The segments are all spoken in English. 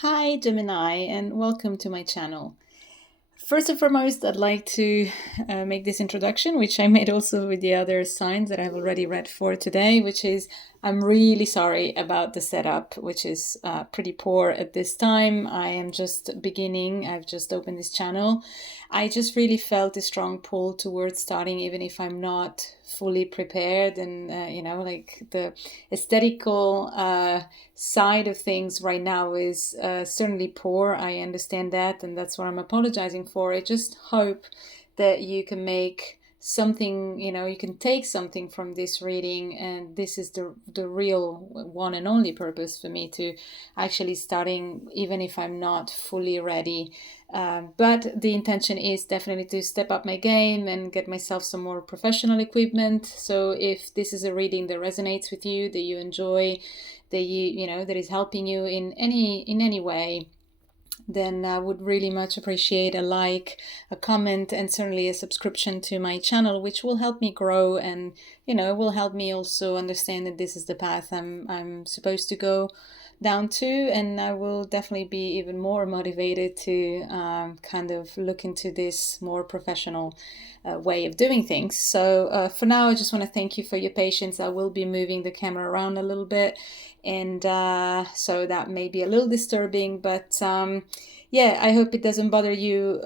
Hi, Gemini, and welcome to my channel. First and foremost, I'd like to make this introduction, which I made also with the other signs that I've already read for today, which is I'm really sorry about the setup, which is pretty poor at this time. I am just beginning, I've just opened this channel. I just really felt a strong pull towards starting, even if I'm not fully prepared. And, like the aesthetical side of things right now is certainly poor. I understand that, and that's what I'm apologizing for. I just hope that you can make something, you can take something from this reading, and this is the real one and only purpose for me to actually starting, even if I'm not fully ready. But the intention is definitely to step up my game and get myself some more professional equipment. So if this is a reading that resonates with you, that you enjoy, that that is helping you in any way, then I would really much appreciate a like, a comment, and certainly a subscription to my channel, which will help me grow and will help me also understand that this is the path I'm supposed to go down to, and I will definitely be even more motivated to kind of look into this more professional way of doing things. So for now, I just want to thank you for your patience. I will be moving the camera around a little bit, and so that may be a little disturbing, but yeah, I hope it doesn't bother you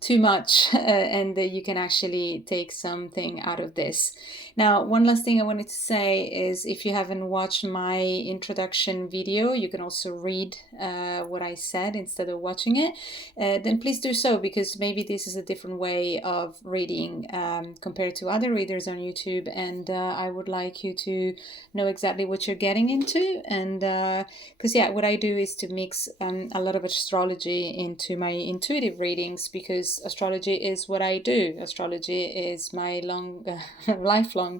too much and that you can actually take something out of this. Now, one last thing I wanted to say is if you haven't watched my introduction video, you can also read what I said instead of watching it. Then please do so, because maybe this is a different way of reading compared to other readers on YouTube, and I would like you to know exactly what you're getting into. And because yeah, what I do is to mix a lot of astrology into my intuitive readings, because astrology is what I do. Astrology is my lifelong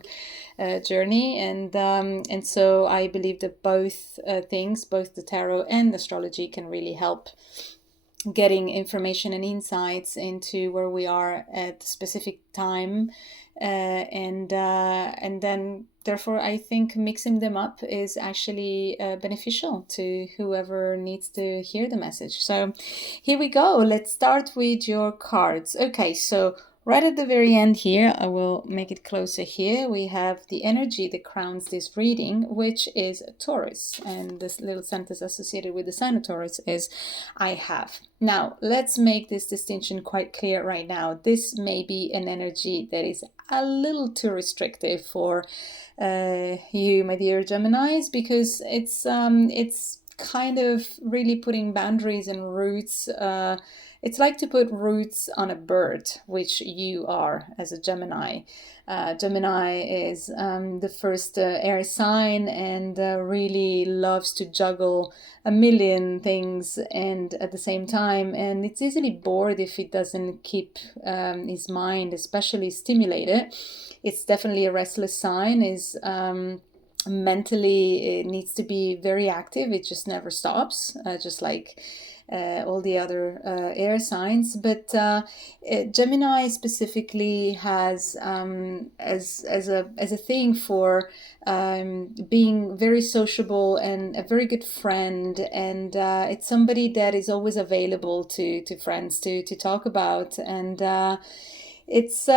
journey, and so I believe that both things, both the tarot and astrology, can really help getting information and insights into where we are at a specific time, and then therefore I think mixing them up is actually beneficial to whoever needs to hear the message. So here we go. Let's start with your cards. Okay, so right at the very end here, I will make it closer here, we have the energy that crowns this reading, which is Taurus. And this little sentence associated with the sign of Taurus is, I have. Now, let's make this distinction quite clear right now. This may be an energy that is a little too restrictive for you, my dear Geminis, because it's kind of really putting boundaries and roots. It's like to put roots on a bird, which you are as a Gemini. Gemini is the first air sign, and really loves to juggle a million things and at the same time, and it's easily bored if it doesn't keep his mind especially stimulated. It's definitely a restless sign. Is mentally, it needs to be very active. It just never stops, just like all the other air signs. But Gemini specifically has as a thing for being very sociable and a very good friend, and it's somebody that is always available to friends to talk about. And it's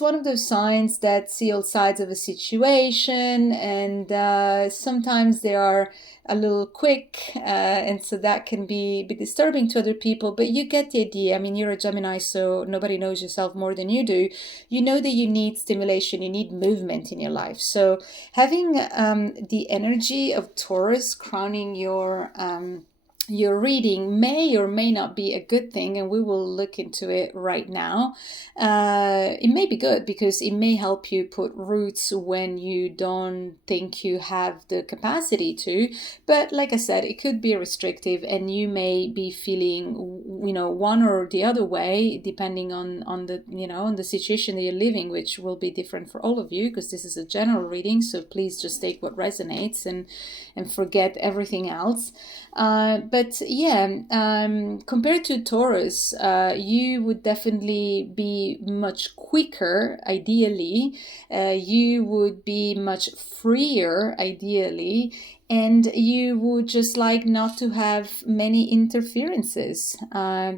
one of those signs that see all sides of a situation, and sometimes they are a little quick, and so that can be disturbing to other people. But you get the idea. I mean, you're a Gemini, so nobody knows yourself more than you do. You know that you need stimulation, you need movement in your life. So having the energy of Taurus crowning your reading may or may not be a good thing, and we will look into it right now. It may be good because it may help you put roots when you don't think you have the capacity to. But like I said, it could be restrictive, and you may be feeling, one or the other way, depending on the on the situation that you're living, which will be different for all of you, because this is a general reading. So please just take what resonates and forget everything else. But yeah, compared to Taurus, you would definitely be much quicker, ideally. You would be much freer, ideally. and you would just like not to have many interferences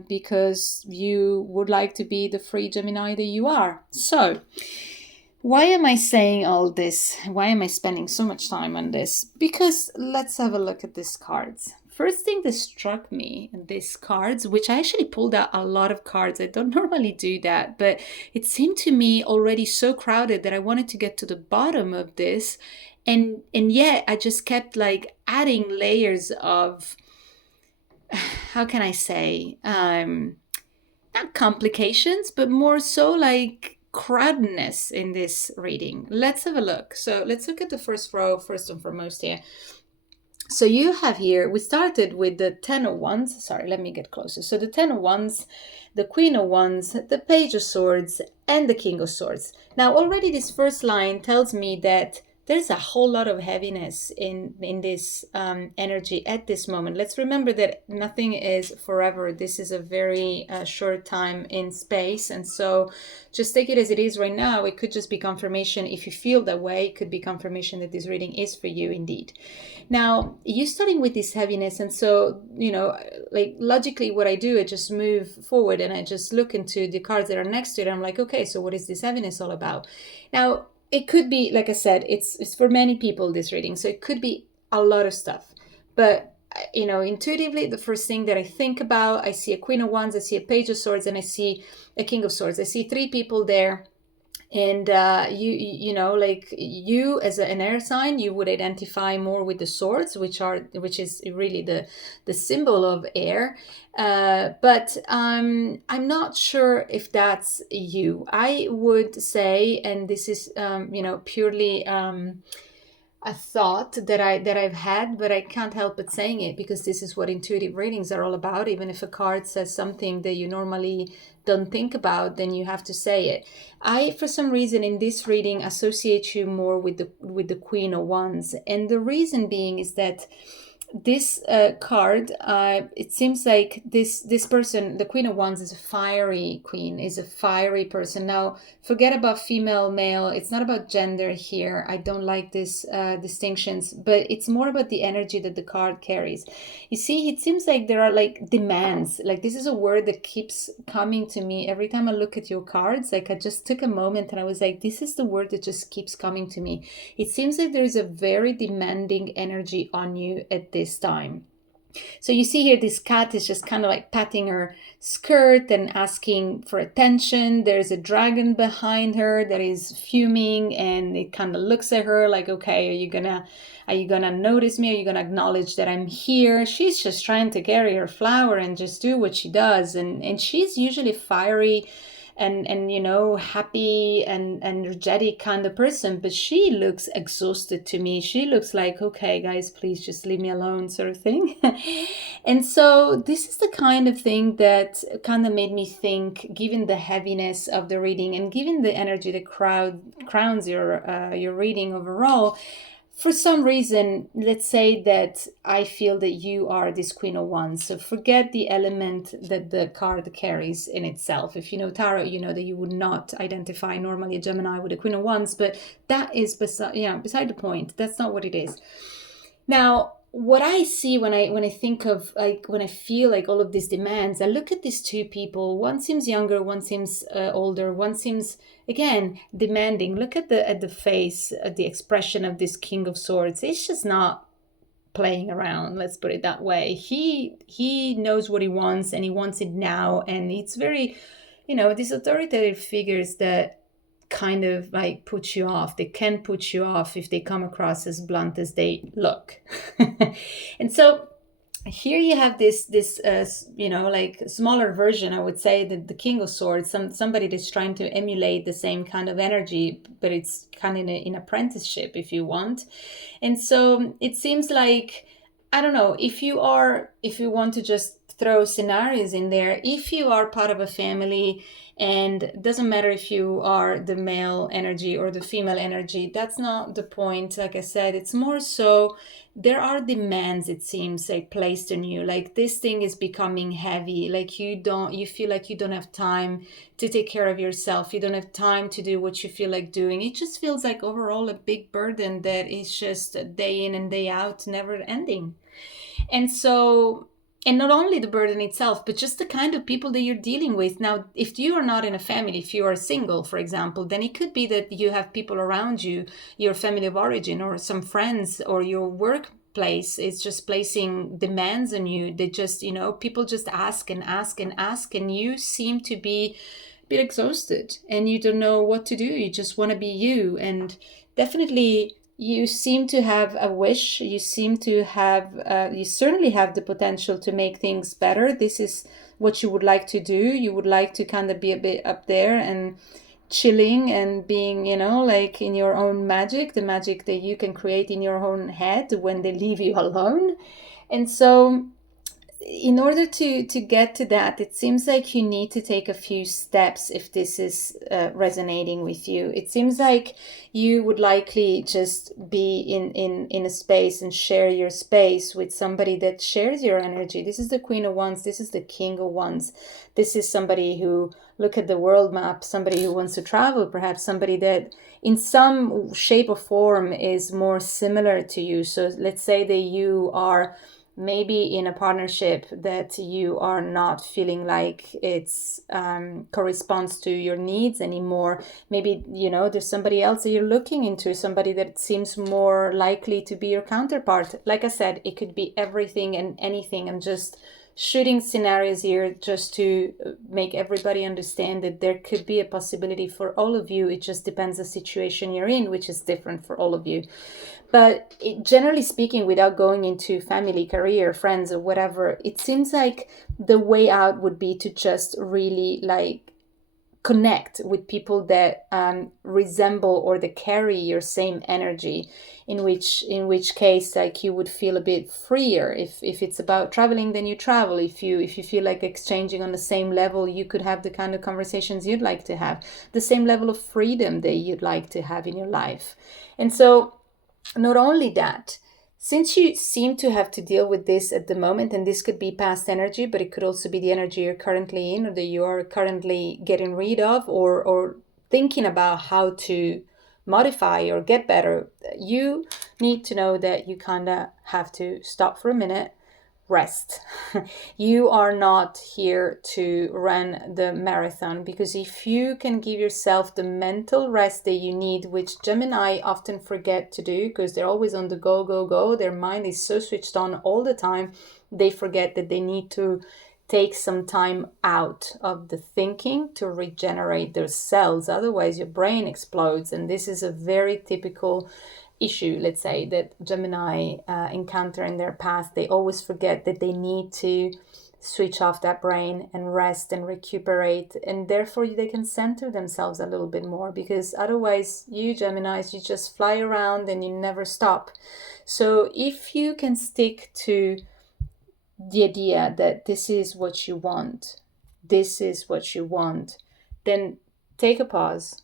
because you would like to be the free Gemini that you are. So, why am I saying all this? Why am I spending so much time on this? Because let's have a look at these cards. First thing that struck me in these cards, which I actually pulled out a lot of cards. I don't normally do that, but it seemed to me already so crowded that I wanted to get to the bottom of this. And yet I just kept like adding layers of, how can I say, not complications, but more so like crowdedness in this reading. Let's have a look. So let's look at the first row first and foremost here. So you have here, we started with the 10 of Wands. Sorry, let me get closer. So the 10 of Wands, the Queen of Wands, the Page of Swords, and the King of Swords. Now already this first line tells me that there's a whole lot of heaviness in this energy at this moment. Let's remember that nothing is forever. This is a very short time in space. And so just take it as it is right now. It could just be confirmation. If you feel that way, it could be confirmation that this reading is for you indeed. Now, you're starting with this heaviness. And so, like logically what I do, I just move forward and I just look into the cards that are next to it. I'm like, okay, so what is this heaviness all about? Now, it could be, like I said, it's for many people, this reading. So it could be a lot of stuff. But, intuitively, the first thing that I think about, I see a Queen of Wands, I see a Page of Swords, and I see a King of Swords. I see three people there. And like you as an air sign, you would identify more with the swords, which is really the symbol of air. But I'm not sure if that's you. I would say, and this is purely a thought that I've had, but I can't help but saying it because this is what intuitive readings are all about. Even if a card says something that you normally don't think about, then you have to say it. I, for some reason, in this reading, associate you more with the Queen of Wands, and the reason being is that this card, it seems like this person, the Queen of Wands, is a fiery queen, is a fiery person. Now, forget about female, male. It's not about gender here. I don't like these distinctions, but it's more about the energy that the card carries. You see, it seems like there are like demands. Like this is a word that keeps coming to me every time I look at your cards. Like I just took a moment and I was like, this is the word that just keeps coming to me. It seems like there is a very demanding energy on you at this time. So you see here, this cat is just kind of like patting her skirt and asking for attention. There's a dragon behind her that is fuming, and it kind of looks at her like, okay, are you gonna notice me? Are you gonna acknowledge that I'm here? She's just trying to carry her flower and just do what she does. And she's usually fiery and happy and energetic kind of person, but she looks exhausted to me. She looks like, okay guys, please just leave me alone, sort of thing. And so this is the kind of thing that kind of made me think, given the heaviness of the reading and given the energy that crowns your reading overall. For some reason, let's say that I feel that you are this Queen of Wands. So forget the element that the card carries in itself. If you know tarot, you know that you would not identify normally a Gemini with a Queen of Wands, but that is beside the point. That's not what it is. Now, what I see when I think of, like, when I feel like all of these demands, I look at these two people. One seems younger, one seems older, one seems, again, demanding. Look at the face, the expression of this King of Swords. It's just not playing around, let's put it that way. He knows what he wants, and he wants it now. And it's very, these authoritative figures that kind of like put you off. They can put you off if they come across as blunt as they look. And so here you have this like smaller version, I would say, that the King of Swords, somebody that's trying to emulate the same kind of energy, but it's kind of in apprenticeship, if you want. And so it seems like, I don't know, if you want to just throw scenarios in there. If you are part of a family, and it doesn't matter if you are the male energy or the female energy, that's not the point. Like I said, it's more so there are demands, it seems like, placed on you. Like this thing is becoming heavy. Like you feel like you don't have time to take care of yourself. You don't have time to do what you feel like doing. It just feels like overall a big burden that is just day in and day out, never ending. And so, and not only the burden itself, but just the kind of people that you're dealing with. Now, if you are not in a family, if you are single, for example, then it could be that you have people around you, your family of origin or some friends or your workplace is just placing demands on you. They just, people just ask and ask and ask, and you seem to be a bit exhausted and you don't know what to do. You just want to be you. And definitely you seem to have a wish. You seem to have, you certainly have the potential to make things better. This is what you would like to do. You would like to kind of be a bit up there and chilling and being, like in your own magic, the magic that you can create in your own head when they leave you alone. And so in order to get to that, it seems like you need to take a few steps if this is resonating with you. It seems like you would likely just be in a space and share your space with somebody that shares your energy. This is the Queen of Wands. This is the King of Wands. This is somebody who look at the world map, somebody who wants to travel, perhaps somebody that in some shape or form is more similar to you. So let's say that you are maybe in a partnership that you are not feeling like it's corresponds to your needs anymore. Maybe there's somebody else that you're looking into, somebody that seems more likely to be your counterpart. Like I said, it could be everything and anything. I'm just shooting scenarios here just to make everybody understand that there could be a possibility for all of you. It just depends the situation you're in, which is different for all of you. But generally speaking, without going into family, career, friends, or whatever, it seems like the way out would be to just really connect with people that resemble or that carry your same energy. In which case, you would feel a bit freer. If it's about traveling, then you travel. If you feel like exchanging on the same level, you could have the kind of conversations you'd like to have, the same level of freedom that you'd like to have in your life. And so, not only that, since you seem to have to deal with this at the moment, and this could be past energy, but it could also be the energy you're currently in or that you are currently getting rid of or thinking about how to modify or get better, you need to know that you kind of have to stop for a minute, rest. You are not here to run the marathon, because if you can give yourself the mental rest that you need, which Gemini often forget to do because they're always on the go, their mind is so switched on all the time, they forget that they need to take some time out of the thinking to regenerate their cells. Otherwise your brain explodes. And this is a very typical issue, let's say, that Gemini encounter in their past. They always forget that they need to switch off that brain and rest and recuperate, and therefore they can center themselves a little bit more, because otherwise you Geminis, you just fly around and you never stop. So if you can stick to the idea that this is what you want, then take a pause,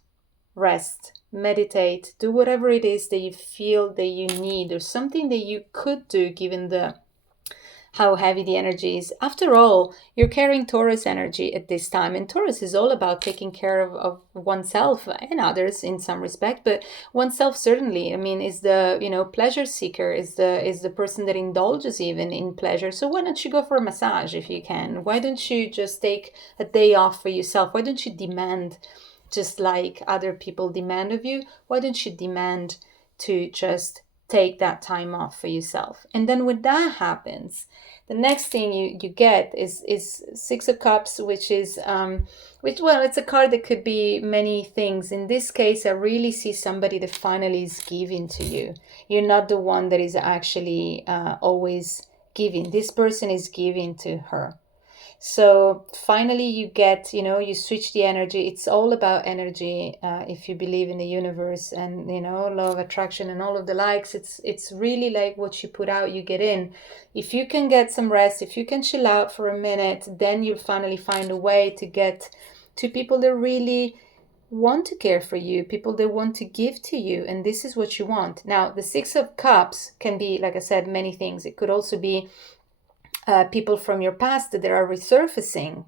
rest, meditate, do whatever it is that you feel that you need, or something that you could do given how heavy the energy is. After all, you're carrying Taurus energy at this time, and Taurus is all about taking care of oneself and others in some respect, but oneself certainly. I mean, is the pleasure seeker, is the person that indulges even in pleasure. So why don't you go for a massage if you can? Why don't you just take a day off for yourself? Why don't you demand, just like other people demand of you, why don't you demand to just take that time off for yourself? And then when that happens, the next thing you get is Six of Cups, which is it's a card that could be many things. In this case, I really see somebody that finally is giving to you. You're not the one that is actually always giving. This person is giving to her. So finally you get, you switch the energy. It's all about energy. If you believe in the universe and, law of attraction and all of the likes, it's really like what you put out, you get in. If you can get some rest, if you can chill out for a minute, then you'll finally find a way to get to people that really want to care for you, people that want to give to you, and this is what you want. Now, the Six of Cups can be, like I said, many things. It could also be people from your past that are resurfacing,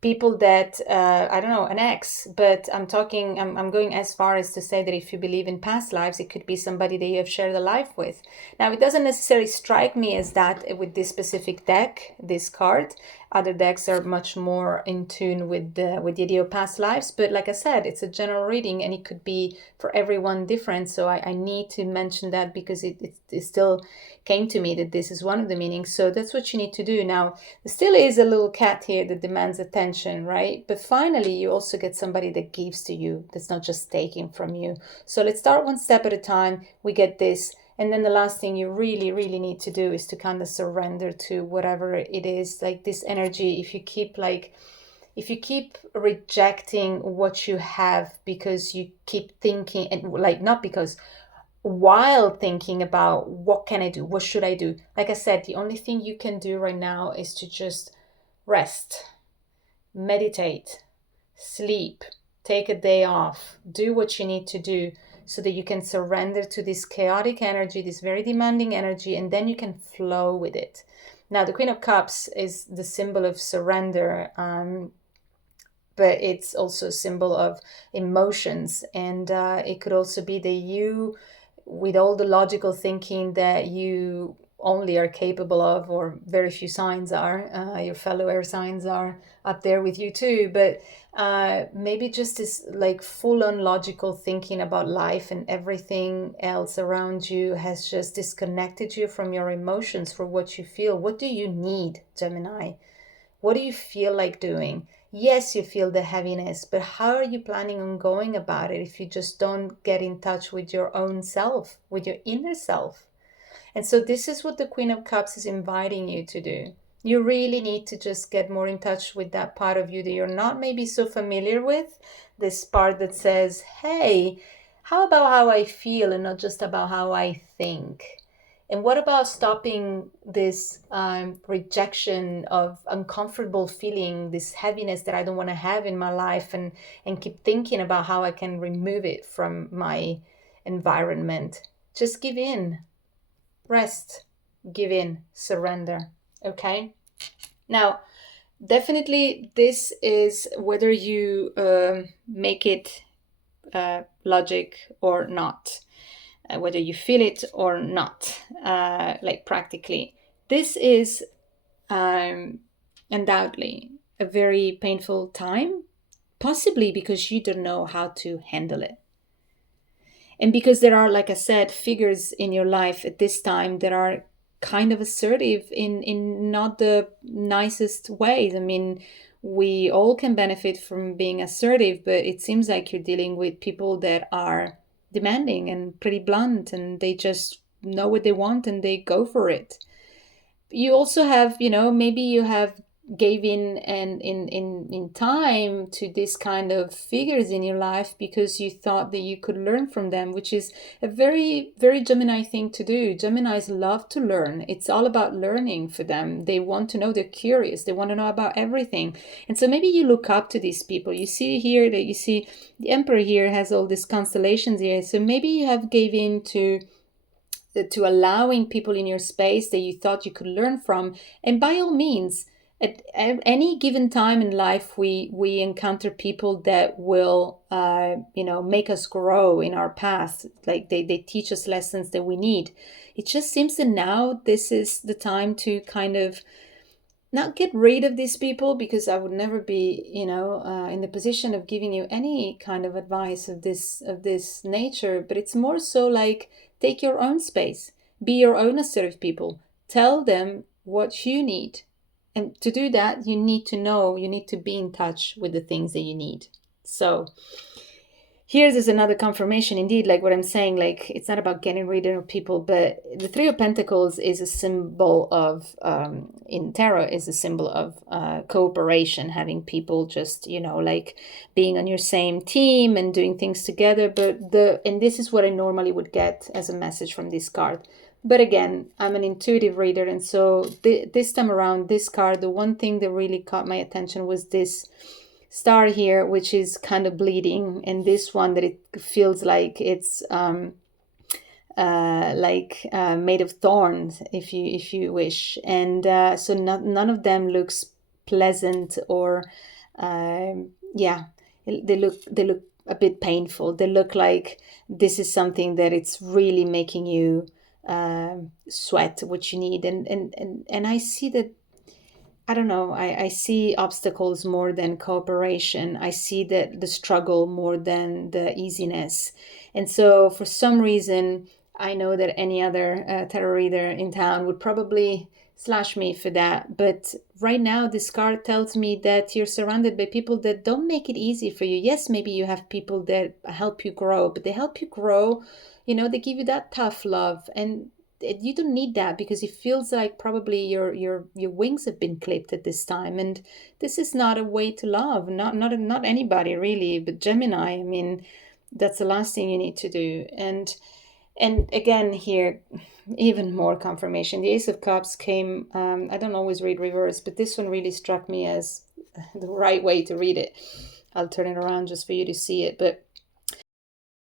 people that I don't know, an ex, but I'm going as far as to say that if you believe in past lives, it could be somebody that you have shared a life with. Now, it doesn't necessarily strike me as that with this specific deck, this card. Other decks are much more in tune with the idea of past lives, but like I said, it's a general reading and it could be for everyone different. So I need to mention that because it still came to me that this is one of the meanings. So that's what you need to do. Now, there still is a little cat here that demands attention, right? But finally, you also get somebody that gives to you, that's not just taking from you. So let's start one step at a time. We get this. And then the last thing you really, really need to do is to kind of surrender to whatever it is, like this energy. If you keep rejecting what you have because you keep thinking, and like, not because, while thinking about what can I do, what should I do? Like I said, the only thing you can do right now is to just rest, meditate, sleep, take a day off, do what you need to do so that you can surrender to this chaotic energy, this very demanding energy, and then you can flow with it. Now, the Queen of Cups is the symbol of surrender, but it's also a symbol of emotions, and it could also be that you, with all the logical thinking that you only are capable of, or very few signs are, your fellow air signs are up there with you too, but maybe just this like full-on logical thinking about life and everything else around you has just disconnected you from your emotions, for what you feel. What do you need, Gemini? What do you feel like doing? Yes, you feel the heaviness, but how are you planning on going about it if you just don't get in touch with your own self, with your inner self? And so this is what the Queen of Cups is inviting you to do. You really need to just get more in touch with that part of you that you're not maybe so familiar with. This part that says, hey, how about how I feel and not just about how I think? And what about stopping this rejection of uncomfortable feeling, this heaviness that I don't want to have in my life, and keep thinking about how I can remove it from my environment? Just give in. Rest, give in, surrender. Okay? Now, definitely, this is whether you make it logic or not, whether you feel it or not, like practically. This is undoubtedly a very painful time, possibly because you don't know how to handle it. And because there are, like I said, figures in your life at this time that are kind of assertive in not the nicest ways. I mean, we all can benefit from being assertive, but it seems like you're dealing with people that are demanding and pretty blunt, and they just know what they want and they go for it. You also have, maybe you have gave in and in time to this kind of figures in your life because you thought that you could learn from them, which is a very, very Gemini thing to do. Geminis love to learn. It's all about learning for them. They want to know, they're curious, they want to know about everything. And so maybe you look up to these people. You see here that, you see the Emperor here has all these constellations here, so maybe you have gave in to allowing people in your space that you thought you could learn from. And by all means, at any given time in life, we encounter people that will make us grow in our path, like they teach us lessons that we need. It just seems that now this is the time to kind of not get rid of these people, because I would never be, in the position of giving you any kind of advice of this nature. But it's more so like, take your own space, be your own assertive people, tell them what you need, and to do that, you need to know, you need to be in touch with the things that you need. So Here's is another confirmation, indeed, like what I'm saying, like it's not about getting rid of people, but the Three of Pentacles is a symbol of, in tarot, is a symbol of cooperation, having people just, like being on your same team and doing things together. And this is what I normally would get as a message from this card. But again, I'm an intuitive reader. And so this time around, this card, the one thing that really caught my attention was this star here, which is kind of bleeding, and this one that it feels like it's made of thorns, if you wish. And so none of them looks pleasant, or yeah, they look a bit painful. They look like this is something that it's really making you sweat what you need. And I see that, I don't know, I see obstacles more than cooperation. I see the struggle more than the easiness. And so for some reason, I know that any other tarot reader in town would probably slash me for that. But right now, this card tells me that you're surrounded by people that don't make it easy for you. Yes, maybe you have people that help you grow, but they help you grow. They give you that tough love. And you don't need that, because it feels like probably your wings have been clipped at this time, and this is not a way to love, not anybody really, but Gemini. I mean, that's the last thing you need to do. And again here, even more confirmation. The Ace of Cups came. I don't always read reverse, but this one really struck me as the right way to read it. I'll turn it around just for you to see it. But